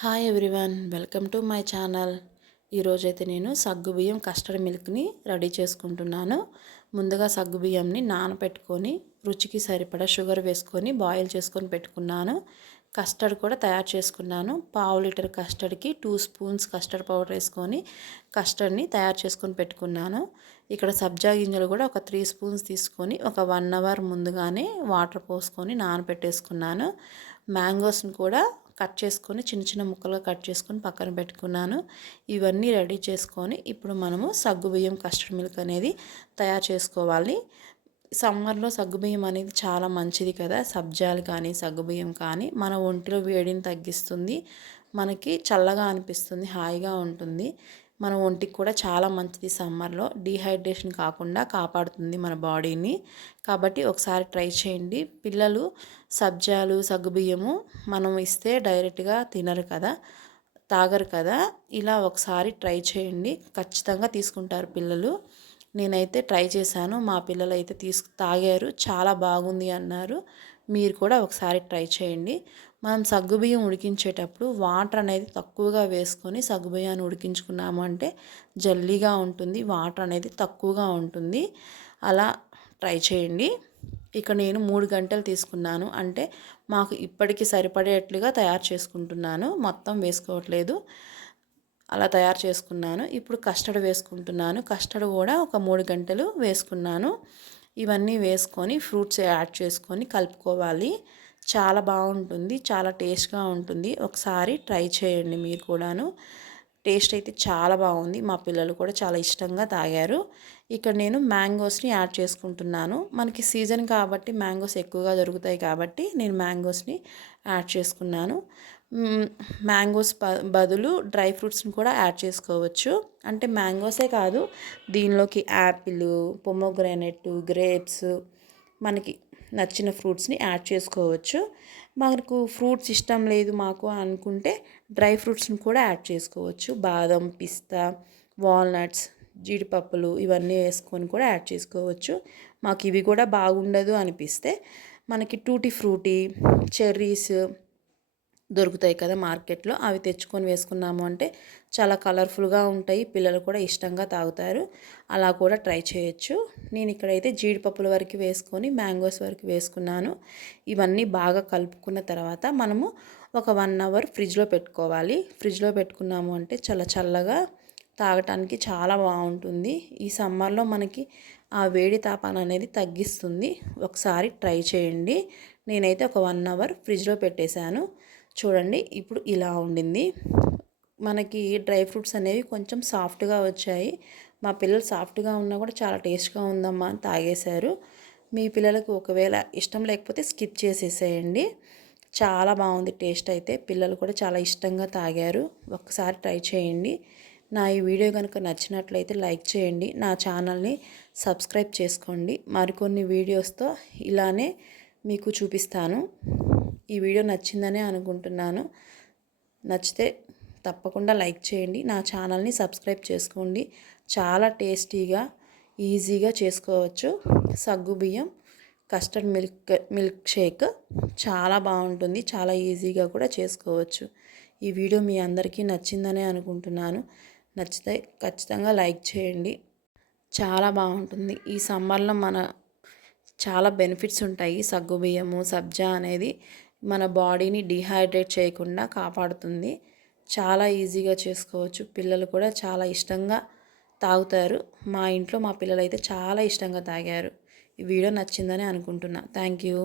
Hi everyone, welcome to my channel. ఈరోజైతే నేను సగ్గుబియ్యం కస్టర్డ్ మిల్క్ని రెడీ చేసుకుంటున్నాను. ముందుగా సగ్గుబియ్యంని నానబెట్టుకొని రుచికి సరిపడా షుగర్ వేసుకొని బాయిల్ చేసుకొని పెట్టుకున్నాను. కస్టర్డ్ కూడా తయారు చేసుకున్నాను. పావు లీటర్ కస్టర్డ్కి 2 స్పూన్స్ కస్టర్డ్ పౌడర్ వేసుకొని కస్టర్డ్ని తయారు చేసుకొని పెట్టుకున్నాను. ఇక్కడ సబ్జా గింజలు కూడా ఒక 3 స్పూన్స్ తీసుకొని ఒక 1 అవర్ ముందుగానే వాటర్ పోసుకొని నానబెట్టేసుకున్నాను. మ్యాంగోస్ని కూడా కట్ చేసుకొని చిన్న చిన్న ముక్కలుగా కట్ చేసుకొని పక్కన పెట్టుకున్నాను. ఇవన్నీ రెడీ చేసుకొని ఇప్పుడు మనము సగ్గుబియ్యం కస్టర్డ్ మిల్క్ అనేది తయారు చేసుకోవాలి. సమ్మర్లో సగ్గుబియ్యం అనేది చాలా మంచిది కదా. సబ్జాలు కానీ సగ్గుబియ్యం కానీ మన ఒంటిలో వేడిని తగ్గిస్తుంది, మనకి చల్లగా అనిపిస్తుంది, హాయిగా ఉంటుంది. మన ఒంటికి కూడా చాలా మంచిది. సమ్మర్లో డీహైడ్రేషన్ కాకుండా కాపాడుతుంది మన బాడీని. కాబట్టి ఒకసారి ట్రై చేయండి. పిల్లలు సబ్జాలు సగ్గుబియ్యము మనం ఇస్తే డైరెక్ట్గా తినరు కదా, తాగరు కదా. ఇలా ఒకసారి ట్రై చేయండి, ఖచ్చితంగా తీసుకుంటారు పిల్లలు. నేనైతే ట్రై చేశాను, మా పిల్లలు అయితే తాగారు, చాలా బాగుంది అన్నారు. మీరు కూడా ఒకసారి ట్రై చేయండి. మనం సగ్గుబియ్యం ఉడికించేటప్పుడు వాటర్ అనేది తక్కువగా వేసుకొని సగ్గుబియ్యాన్ని ఉడికించుకున్నాము అంటే జల్లీగా ఉంటుంది, వాటర్ అనేది తక్కువగా ఉంటుంది. అలా ట్రై చేయండి. ఇక నేను 3 గంటలు తీసుకున్నాను, అంటే మాకు ఇప్పటికి సరిపడేట్లుగా తయారు చేసుకుంటున్నాను, మొత్తం వేసుకోవట్లేదు. అలా తయారు చేసుకున్నాను. ఇప్పుడు కస్టర్డ్ వేసుకుంటున్నాను. కస్టర్డ్ కూడా ఒక 3 గంటలు వేసుకున్నాను. ఇవన్నీ వేసుకొని ఫ్రూట్స్ యాడ్ చేసుకొని కలుపుకోవాలి. చాలా బాగుంటుంది, చాలా టేస్ట్గా ఉంటుంది. ఒకసారి ట్రై చేయండి మీరు కూడాను. టేస్ట్ అయితే చాలా బాగుంది, మా పిల్లలు కూడా చాలా ఇష్టంగా తాగారు. ఇక్కడ నేను మ్యాంగోస్ని యాడ్ చేసుకుంటున్నాను. మనకి సీజన్ కాబట్టి మ్యాంగోస్ ఎక్కువగా దొరుకుతాయి కాబట్టి నేను మ్యాంగోస్ని యాడ్ చేసుకున్నాను. మ్యాంగోస్ బదులు డ్రై ఫ్రూట్స్ని కూడా యాడ్ చేసుకోవచ్చు. అంటే మ్యాంగోసే కాదు, దీనిలోకి యాపిల్, పొమోగ్రానైట్, గ్రేప్స్, మనకి నచ్చిన ఫ్రూట్స్ని యాడ్ చేసుకోవచ్చు. మనకు ఫ్రూట్స్ ఇష్టం లేదు మాకు అనుకుంటే డ్రై ఫ్రూట్స్ని కూడా యాడ్ చేసుకోవచ్చు. బాదం, పిస్తా, వాల్నట్స్, జీడిపప్పులు ఇవన్నీ వేసుకొని కూడా యాడ్ చేసుకోవచ్చు. మాకు ఇవి కూడా బాగుండదు అనిపిస్తే మనకి టూటీ ఫ్రూటీ, చెర్రీస్ దొరుకుతాయి కదా మార్కెట్లో, అవి తెచ్చుకొని వేసుకున్నాము అంటే చాలా కలర్ఫుల్గా ఉంటాయి, పిల్లలు కూడా ఇష్టంగా తాగుతారు. అలా కూడా ట్రై చేయొచ్చు. నేను ఇక్కడైతే జీడిపప్పుల వరకు వేసుకొని మ్యాంగోస్ వరకు వేసుకున్నాను. ఇవన్నీ బాగా కలుపుకున్న తర్వాత మనము ఒక 1 అవర్ ఫ్రిడ్జ్లో పెట్టుకోవాలి. ఫ్రిడ్జ్లో పెట్టుకున్నాము అంటే చాలా చల్లగా తాగటానికి చాలా బాగుంటుంది. ఈ సమ్మర్లో మనకి ఆ వేడి తాపాన్ని అనేది తగ్గిస్తుంది. ఒకసారి ట్రై చేయండి. నేనైతే ఒక 1 అవర్ ఫ్రిడ్జ్లో పెట్టేశాను. చూడండి ఇప్పుడు ఇలా ఉండింది. మనకి డ్రై ఫ్రూట్స్ అనేవి కొంచెం సాఫ్ట్గా వచ్చాయి. మా పిల్లలు సాఫ్ట్గా ఉన్నా కూడా చాలా టేస్ట్గా ఉందమ్మా అని తాగేశారు. మీ పిల్లలకు ఒకవేళ ఇష్టం లేకపోతే స్కిప్ చేసేసేయండి. చాలా బాగుంది టేస్ట్ అయితే, పిల్లలు కూడా చాలా ఇష్టంగా తాగారు. ఒకసారి ట్రై చేయండి. నా ఈ వీడియో కనుక నచ్చినట్లయితే లైక్ చేయండి, నా ఛానల్ని సబ్స్క్రైబ్ చేసుకోండి. మరికొన్ని వీడియోస్తో ఇలానే మీకు చూపిస్తాను. ఈ వీడియో నచ్చిందనే అనుకుంటున్నాను. నచ్చితే తప్పకుండా లైక్ చేయండి, నా ఛానల్ని సబ్స్క్రైబ్ చేసుకోండి. చాలా టేస్టీగా ఈజీగా చేసుకోవచ్చు సగ్గుబియ్యం కస్టర్డ్ మిల్క్ షేక్. చాలా బాగుంటుంది, చాలా ఈజీగా కూడా చేసుకోవచ్చు. ఈ వీడియో మీ అందరికీ నచ్చిందనే అనుకుంటున్నాను. నచ్చితే ఖచ్చితంగా లైక్ చేయండి. చాలా బాగుంటుంది. ఈ సమ్మర్లో చాలా బెనిఫిట్స్ ఉంటాయి. సగ్గుబియ్యము, సబ్జా అనేది మన బాడీని డీహైడ్రేట్ చేయకుండా కాపాడుతుంది. చాలా ఈజీగా చేసుకోవచ్చు. పిల్లలు కూడా చాలా ఇష్టంగా తాగుతారు. మా ఇంట్లో మా పిల్లలు అయితే చాలా ఇష్టంగా తాగారు. ఈ వీడియో నచ్చిందని అనుకుంటున్నా. Thank you.